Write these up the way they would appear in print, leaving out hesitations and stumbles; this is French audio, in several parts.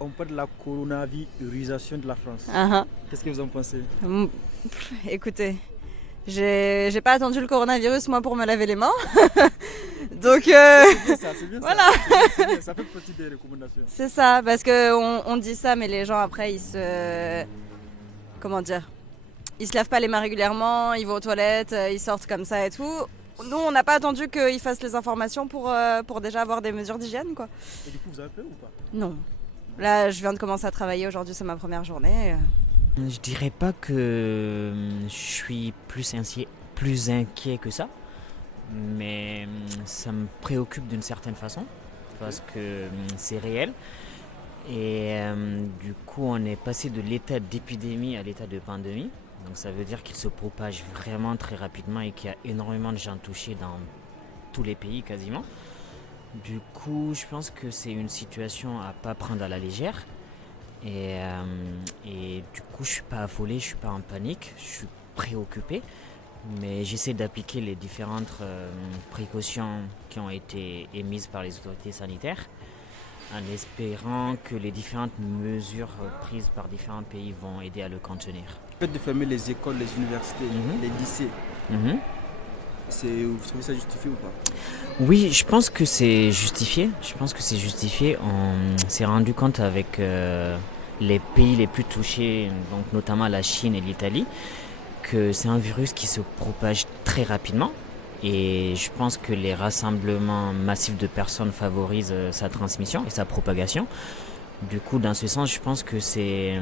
on parle de la coronavirusation de la France. Qu'est-ce que vous en pensez? Écoutez, j'ai pas attendu le coronavirus moi pour me laver les mains. Donc C'est bien voilà. c'est bien, ça fait partie des recommandations. C'est ça, parce qu'on dit ça, mais les gens après comment dire, ils se lavent pas les mains régulièrement, ils vont aux toilettes, ils sortent comme ça et tout. Nous, on n'a pas attendu qu'ils fassent les informations pour déjà avoir des mesures d'hygiène, quoi. Et du coup, vous avez peur ou pas? Non. Là, je viens de commencer à travailler aujourd'hui, c'est ma première journée. Je dirais pas que je suis plus inquiet que ça, mais ça me préoccupe d'une certaine façon parce que c'est réel. Et du coup, on est passé de l'état d'épidémie à l'état de pandémie. Donc ça veut dire qu'il se propage vraiment très rapidement et qu'il y a énormément de gens touchés dans tous les pays quasiment. Du coup, je pense que c'est une situation à pas prendre à la légère. Et du coup, je suis pas affolé, je suis pas en panique, je suis préoccupé. Mais j'essaie d'appliquer les différentes précautions qui ont été émises par les autorités sanitaires, en espérant que les différentes mesures prises par différents pays vont aider à le contenir. Le fait de fermer les écoles, les universités, les lycées, vous trouvez ça justifié ou pas? Oui, je pense que c'est justifié. On s'est rendu compte avec les pays les plus touchés, donc notamment la Chine et l'Italie, que c'est un virus qui se propage très rapidement. Et je pense que les rassemblements massifs de personnes favorisent sa transmission et sa propagation. Du coup, dans ce sens, je pense que c'est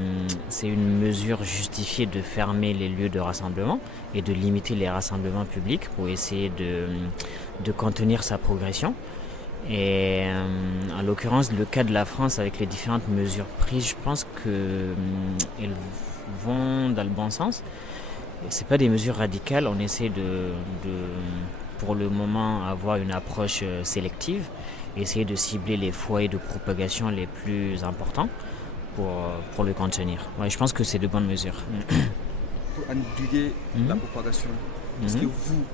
une mesure justifiée de fermer les lieux de rassemblement et de limiter les rassemblements publics pour essayer de contenir sa progression. Et en l'occurrence, le cas de la France avec les différentes mesures prises, je pense qu'elles vont dans le bon sens. C'est pas des mesures radicales, on essaie de pour le moment avoir une approche sélective, essayer de cibler les foyers de propagation les plus importants pour le contenir. Ouais, je pense que c'est de bonnes mesures. Pour endiguer la propagation, qu'est-ce que vous,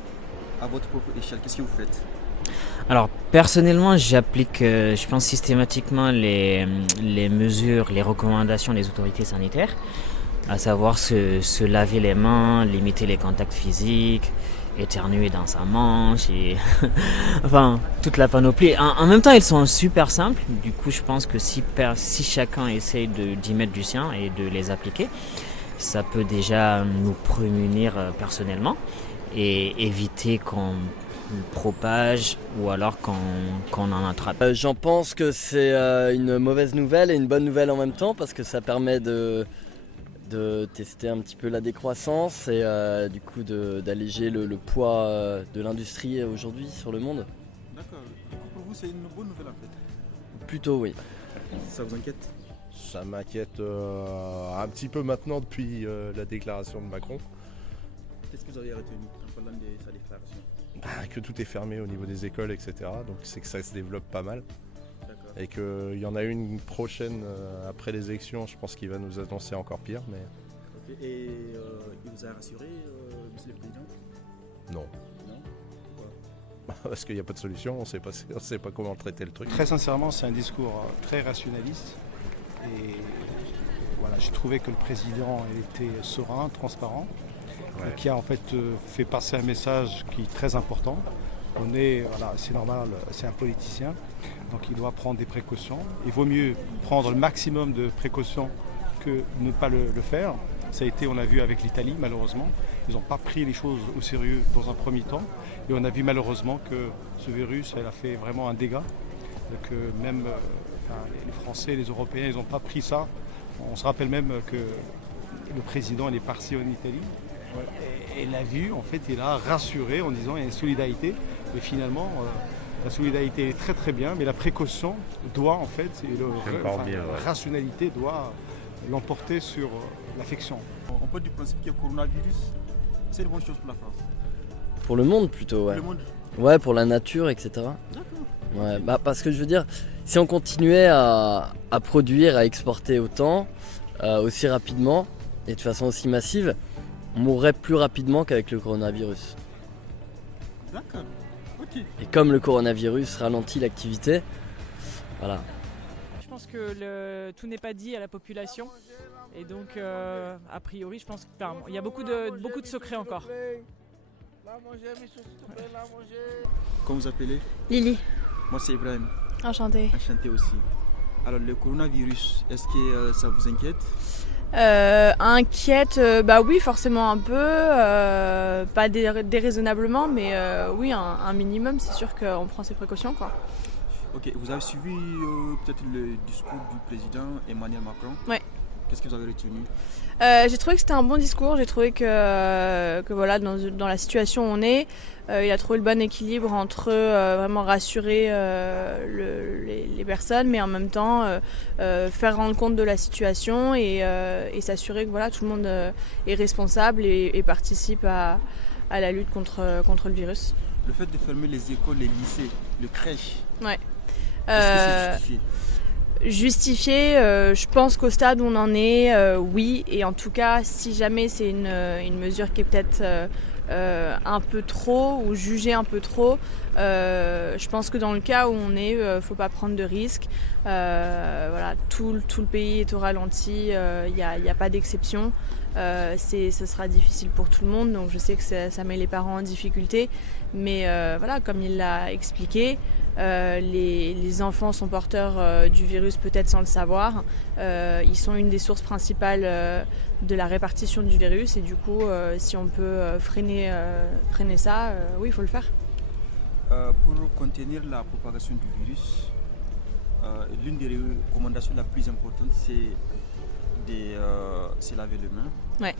à votre propre échelle, qu'est-ce que vous faites? Alors personnellement, j'applique, je pense systématiquement les mesures, les recommandations des autorités sanitaires, à savoir se laver les mains, limiter les contacts physiques, éternuer dans sa manche et enfin toute la panoplie. En même temps, elles sont super simples. Du coup, je pense que si chacun essaye d'y mettre du sien et de les appliquer, ça peut déjà nous prémunir personnellement et éviter qu'on propage ou alors qu'on en attrape. J'en pense que c'est une mauvaise nouvelle et une bonne nouvelle en même temps parce que ça permet de tester un petit peu la décroissance et du coup d'alléger le poids de l'industrie aujourd'hui sur le monde. D'accord. Pour vous, c'est une bonne nouvelle en fait? Plutôt oui. Ça vous inquiète? Ça m'inquiète un petit peu maintenant depuis la déclaration de Macron. Qu'est-ce que vous avez retenu en parlant de sa déclaration? Que tout est fermé au niveau des écoles, etc. Donc c'est que ça se développe pas mal. D'accord. Et qu'il y en a une prochaine après les élections, je pense qu'il va nous annoncer encore pire. Mais... Okay. Et il vous a rassuré, monsieur le Président? Non. Non? Pourquoi? Parce qu'il n'y a pas de solution, on ne sait pas comment traiter le truc. Très sincèrement, c'est un discours très rationaliste. Et voilà, j'ai trouvé que le président était serein, transparent, qui a en fait fait passer un message qui est très important. C'est normal, c'est un politicien, donc il doit prendre des précautions. Il vaut mieux prendre le maximum de précautions que ne pas le faire. Ça a été, on a vu avec l'Italie, malheureusement. Ils n'ont pas pris les choses au sérieux dans un premier temps. Et on a vu malheureusement que ce virus, elle a fait vraiment un dégât. Que même les Français, les Européens, ils n'ont pas pris ça. On se rappelle même que le président il est parti en Italie. Et l'a vu, en fait, il a rassuré en disant qu'il y a une solidarité. Mais finalement, la solidarité est très très bien, mais la précaution doit, en fait, la rationalité doit l'emporter sur l'affection. On peut du principe que le coronavirus, c'est une bonne chose pour la France. Pour le monde plutôt, ouais. Pour le monde? Ouais, pour la nature, etc. D'accord. Ouais, parce que je veux dire, si on continuait à produire, à exporter autant, aussi rapidement et de façon aussi massive, on mourrait plus rapidement qu'avec le coronavirus. D'accord. Ok. Et comme le coronavirus ralentit l'activité, voilà. Je pense que tout n'est pas dit à la population. Et donc, a priori, je pense qu'il y a beaucoup de secrets encore. Comment vous appelez? Lily, Moi c'est Ibrahim, enchantée. enchanté aussi. Alors le coronavirus, est-ce que ça vous inquiète? Inquiète, bah oui, forcément un peu, pas déraisonnablement, mais oui, un minimum, c'est sûr qu'on prend ses précautions, quoi. Ok, vous avez suivi peut-être le discours du président Emmanuel Macron? Ouais. Qu'est-ce que vous avez retenu? J'ai trouvé que c'était un bon discours, j'ai trouvé que voilà, dans la situation où on est, il a trouvé le bon équilibre entre vraiment rassurer les personnes, mais en même temps faire rendre compte de la situation et s'assurer que voilà, tout le monde est responsable et participe à la lutte contre le virus. Le fait de fermer les écoles, les lycées, les crèches, Ouais. est-ce que c'est justifié? Justifié, je pense qu'au stade où on en est, oui. Et en tout cas, si jamais c'est une mesure qui est peut-être un peu trop ou jugée un peu trop, je pense que dans le cas où on est, faut pas prendre de risques. Voilà, tout le pays est au ralenti, il n'y a pas d'exception. Ce sera difficile pour tout le monde, donc je sais que ça met les parents en difficulté. Mais voilà, comme il l'a expliqué, les enfants sont porteurs du virus peut-être sans le savoir. Ils sont une des sources principales de la répartition du virus et du coup si on peut freiner ça, oui, il faut le faire. Pour contenir la propagation du virus, l'une des recommandations la plus importante, c'est laver les mains. Ouais.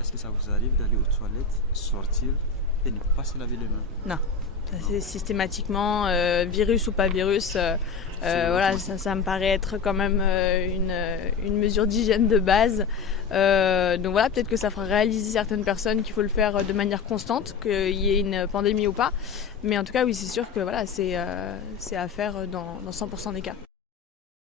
Est-ce que ça vous arrive d'aller aux toilettes, sortir et ne pas se laver les mains? Non. C'est systématiquement, virus ou pas virus, voilà, ça me paraît être quand même une mesure d'hygiène de base. Donc voilà, peut-être que ça fera réaliser certaines personnes qu'il faut le faire de manière constante, qu'il y ait une pandémie ou pas. Mais en tout cas, oui, c'est sûr que voilà, c'est à faire dans 100% des cas.